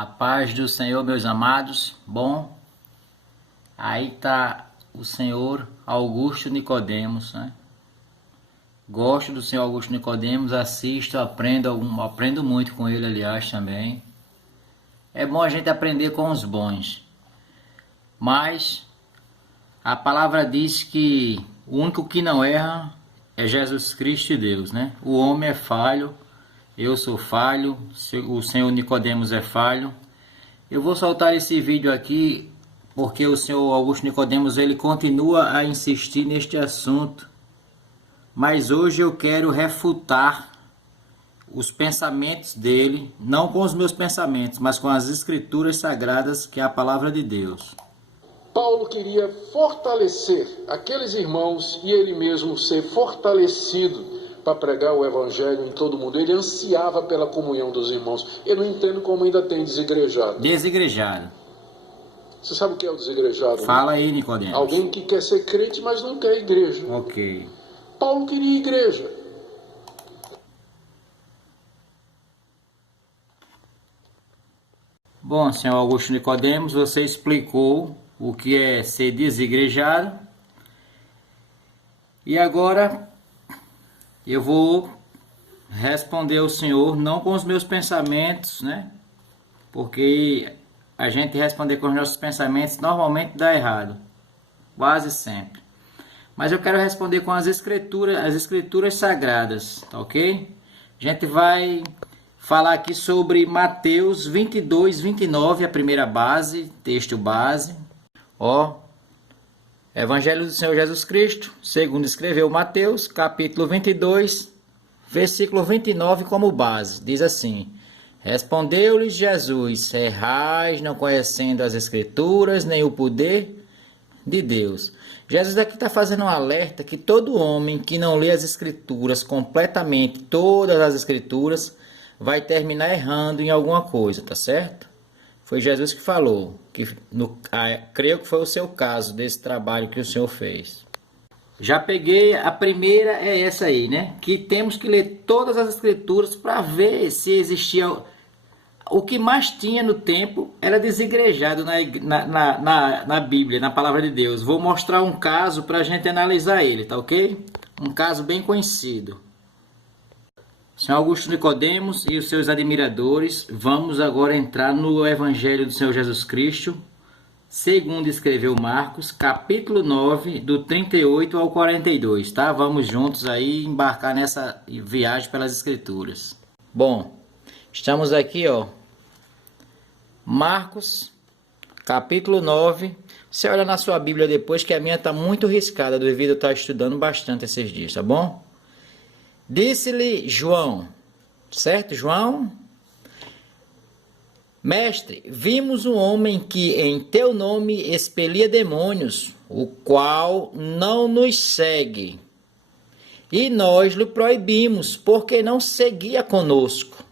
A paz do Senhor, meus amados. Bom, aí tá o senhor Augusto Nicodemos, né? Gosto do senhor Augusto Nicodemos, assisto, aprendo muito com ele, aliás, também. É bom a gente aprender com os bons. Mas a palavra diz que o único que não erra é Jesus Cristo e Deus, né? O homem é falho, eu sou falho, o senhor Nicodemos é falho. Eu vou soltar esse vídeo aqui porque o senhor Augusto Nicodemos ele continua a insistir neste assunto. Mas hoje eu quero refutar os pensamentos dele, não com os meus pensamentos, mas com as escrituras sagradas, que é a palavra de Deus. Paulo queria fortalecer aqueles irmãos e ele mesmo ser fortalecido para pregar o evangelho em todo mundo. Ele ansiava pela comunhão dos irmãos. Eu não entendo como ainda tem desigrejado. Desigrejado. Você sabe o que é o desigrejado? Fala né? aí, Nicodemos. Alguém que quer ser crente, mas não quer igreja. Ok. Paulo queria igreja. Bom, senhor Augusto Nicodemos, você explicou o que é ser desigrejado. E agora eu vou responder ao senhor não com os meus pensamentos, né? Porque a gente responder com os nossos pensamentos normalmente dá errado. Quase sempre. Mas eu quero responder com as escrituras sagradas, tá ok? A gente vai falar aqui sobre Mateus 22, 29, a primeira base, texto base. Ó, Evangelho do Senhor Jesus Cristo, segundo escreveu Mateus, capítulo 22, versículo 29 como base. Diz assim: Respondeu-lhes Jesus: Errais, não conhecendo as escrituras, nem o poder de Deus. Jesus aqui está fazendo um alerta que todo homem que não lê as escrituras completamente, todas as escrituras, vai terminar errando em alguma coisa, tá certo? Foi Jesus que falou, creio que foi o seu caso desse trabalho que o senhor fez. Já peguei, a primeira é essa aí, né? Que temos que ler todas as escrituras para ver se existia... O que mais tinha no tempo era desigrejado na Bíblia, na palavra de Deus. Vou mostrar um caso para a gente analisar ele, tá ok? Um caso bem conhecido. Senhor Augusto Nicodemos e os seus admiradores, vamos agora entrar no Evangelho do Senhor Jesus Cristo, segundo escreveu Marcos, capítulo 9, do 38 ao 42, tá? Vamos juntos aí embarcar nessa viagem pelas Escrituras. Bom, estamos aqui, ó, Marcos, capítulo 9. Você olha na sua Bíblia depois, que a minha está muito riscada devido a estar estudando bastante esses dias, tá bom? Disse-lhe João, certo, João? Mestre, vimos um homem que em teu nome expelia demônios, o qual não nos segue. E nós lhe proibimos, porque não seguia conosco.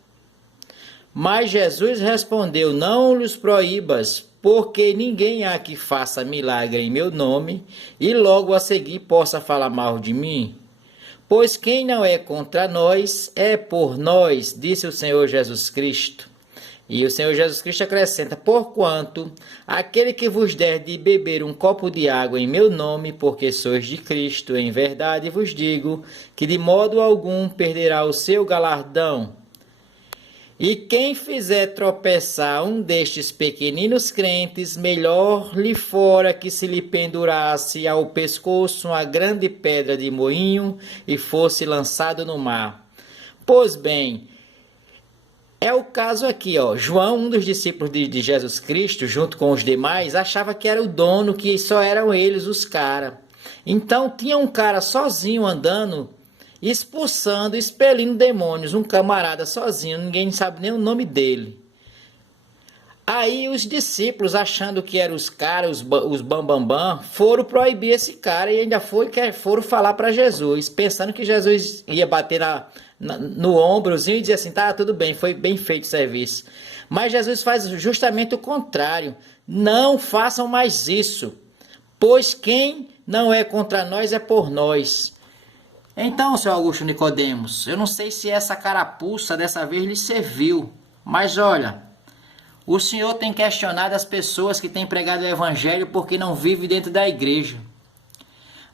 Mas Jesus respondeu: Não lhes proíbas, porque ninguém há que faça milagre em meu nome, e logo a seguir possa falar mal de mim. Pois quem não é contra nós, é por nós, disse o Senhor Jesus Cristo. E o Senhor Jesus Cristo acrescenta: Porquanto aquele que vos der de beber um copo de água em meu nome, porque sois de Cristo, em verdade vos digo, que de modo algum perderá o seu galardão. E quem fizer tropeçar um destes pequeninos crentes, melhor lhe fora que se lhe pendurasse ao pescoço uma grande pedra de moinho e fosse lançado no mar. Pois bem, é o caso aqui, ó. João, um dos discípulos de Jesus Cristo, junto com os demais, achava que era o dono, que só eram eles os caras. Então tinha um cara sozinho andando, expulsando, expelindo demônios, um camarada sozinho, ninguém sabe nem o nome dele. Aí os discípulos, achando que eram os caras, os bambambam, foram proibir esse cara e ainda foram falar para Jesus, pensando que Jesus ia bater no ombrozinho e dizer assim: tá, tudo bem, foi bem feito o serviço. Mas Jesus faz justamente o contrário: não façam mais isso, pois quem não é contra nós é por nós. Então, senhor Augusto Nicodemos, eu não sei se essa carapuça dessa vez lhe serviu, mas olha, O Senhor tem questionado as pessoas que têm pregado o evangelho porque não vivem dentro da igreja.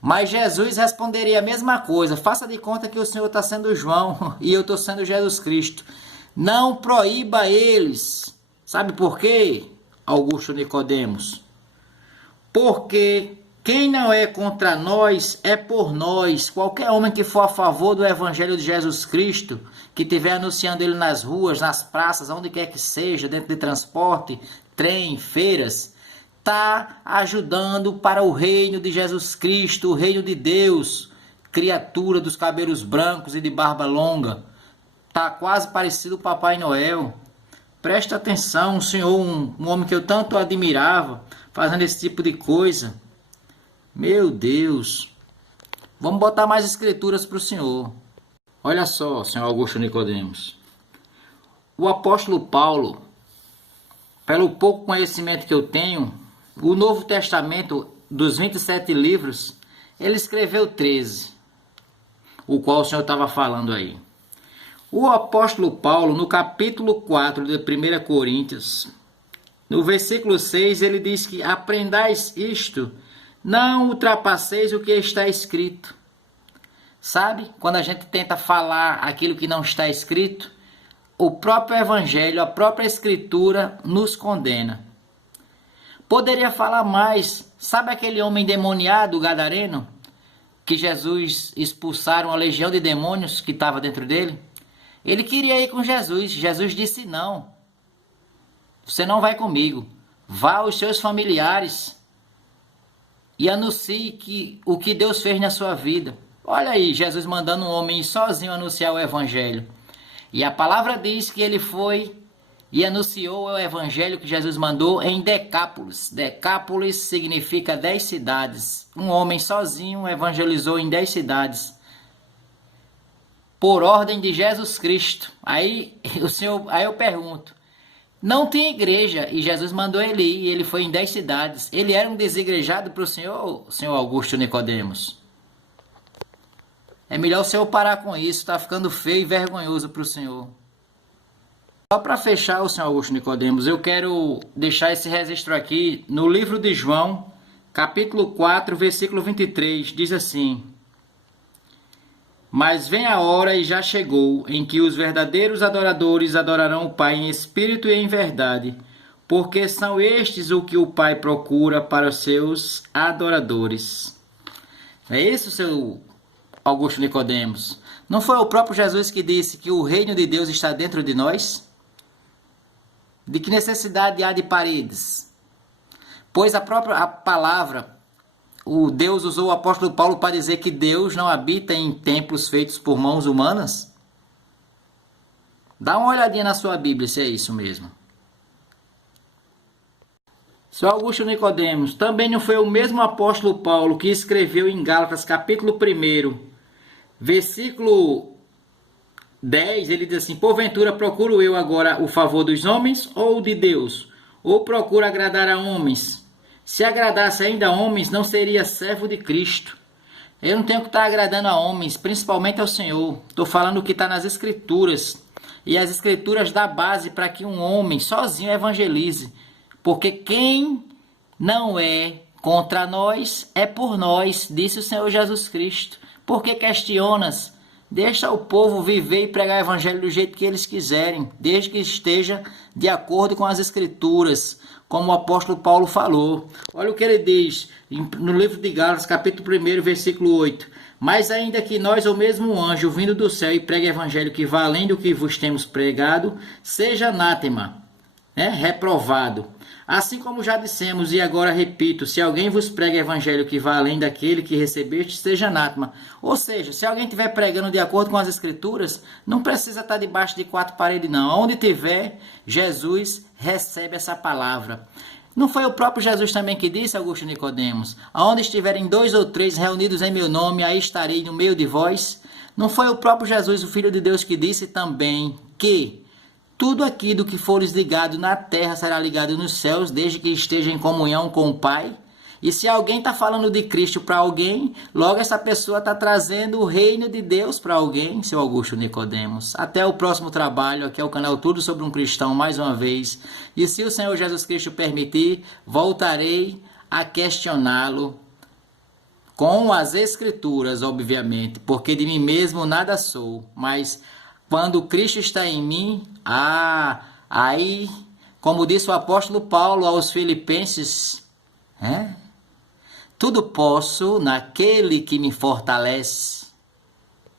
Mas Jesus responderia a mesma coisa. Faça de conta que o Senhor está sendo João e eu estou sendo Jesus Cristo. Não proíba eles. Sabe por quê, Augusto Nicodemos? Porque quem não é contra nós é por nós. Qualquer homem que for a favor do evangelho de Jesus Cristo, que estiver anunciando ele nas ruas, nas praças, onde quer que seja, dentro de transporte, trem, feiras, está ajudando para o reino de Jesus Cristo, o reino de Deus, criatura dos cabelos brancos e de barba longa. Está quase parecido o Papai Noel. Presta atenção, um senhor, um homem que eu tanto admirava, fazendo esse tipo de coisa. Meu Deus. Vamos botar mais escrituras para o senhor. Olha só, senhor Augusto Nicodemos. O apóstolo Paulo, pelo pouco conhecimento que eu tenho, o Novo Testamento, dos 27 livros, ele escreveu 13, o qual o senhor estava falando aí. O apóstolo Paulo, no capítulo 4 de 1 Coríntios, no versículo 6, ele diz que aprendais isto, não ultrapasseis o que está escrito. Sabe? Quando a gente tenta falar aquilo que não está escrito, o próprio evangelho, a própria escritura nos condena. Poderia falar mais. Sabe aquele homem endemoniado, o gadareno, que Jesus expulsaram a legião de demônios que estava dentro dele? Ele queria ir com Jesus. Jesus disse não. Você não vai comigo. Vá aos seus familiares e anuncie o que Deus fez na sua vida. Olha aí, Jesus mandando um homem ir sozinho anunciar o evangelho. E a palavra diz que ele foi e anunciou o evangelho que Jesus mandou em Decápolis. Decápolis significa 10 cidades. Um homem sozinho evangelizou em 10 cidades. Por ordem de Jesus Cristo. Aí eu pergunto, não tem igreja e Jesus mandou ele ir e ele foi em 10 cidades. Ele era um desigrejado para o senhor Augusto Nicodemos? É melhor o senhor parar com isso, está ficando feio e vergonhoso para o senhor. Só para fechar, o senhor Augusto Nicodemos, eu quero deixar esse registro aqui no livro de João, capítulo 4, versículo 23, diz assim: Mas vem a hora e já chegou, em que os verdadeiros adoradores adorarão o Pai em espírito e em verdade, porque são estes o que o Pai procura para os seus adoradores. É isso, seu Augusto Nicodemos? Não foi o próprio Jesus que disse que o reino de Deus está dentro de nós? De que necessidade há de paredes? Pois a própria palavra, o Deus usou o apóstolo Paulo para dizer que Deus não habita em templos feitos por mãos humanas? Dá uma olhadinha na sua Bíblia se é isso mesmo. Seu Augusto Nicodemos, também não foi o mesmo apóstolo Paulo que escreveu em Gálatas capítulo 1, versículo 10, ele diz assim: Porventura procuro eu agora o favor dos homens ou de Deus? Ou procuro agradar a homens? Se agradasse ainda a homens, não seria servo de Cristo. Eu não tenho que estar agradando a homens, principalmente ao Senhor. Estou falando o que está nas Escrituras. E as Escrituras dão base para que um homem sozinho evangelize. Porque quem não é contra nós é por nós, disse o Senhor Jesus Cristo. Por que questionas? Deixa o povo viver e pregar o evangelho do jeito que eles quiserem, desde que esteja de acordo com as Escrituras, como o apóstolo Paulo falou. Olha o que ele diz no livro de Gálatas, capítulo 1, versículo 8. Mas ainda que nós, ou mesmo um anjo, vindo do céu e pregue o evangelho que vá além do que vos temos pregado, seja anátema, reprovado. Assim como já dissemos, e agora repito, se alguém vos prega evangelho que vá além daquele que recebeste, seja anátema. Ou seja, se alguém estiver pregando de acordo com as Escrituras, não precisa estar debaixo de 4 paredes não. Onde tiver, Jesus recebe essa palavra. Não foi o próprio Jesus também que disse, Augusto Nicodemos: aonde estiverem 2 ou 3 reunidos em meu nome, aí estarei no meio de vós? Não foi o próprio Jesus, o Filho de Deus, que disse também que tudo aquilo que fores ligado na terra será ligado nos céus, desde que esteja em comunhão com o Pai? E se alguém está falando de Cristo para alguém, logo essa pessoa está trazendo o reino de Deus para alguém, seu Augusto Nicodemos. Até o próximo trabalho, aqui é o canal Tudo Sobre um Cristão, mais uma vez. E se o Senhor Jesus Cristo permitir, voltarei a questioná-lo com as Escrituras, obviamente, porque de mim mesmo nada sou, mas quando Cristo está em mim, aí, como disse o apóstolo Paulo aos Filipenses, tudo posso naquele que me fortalece.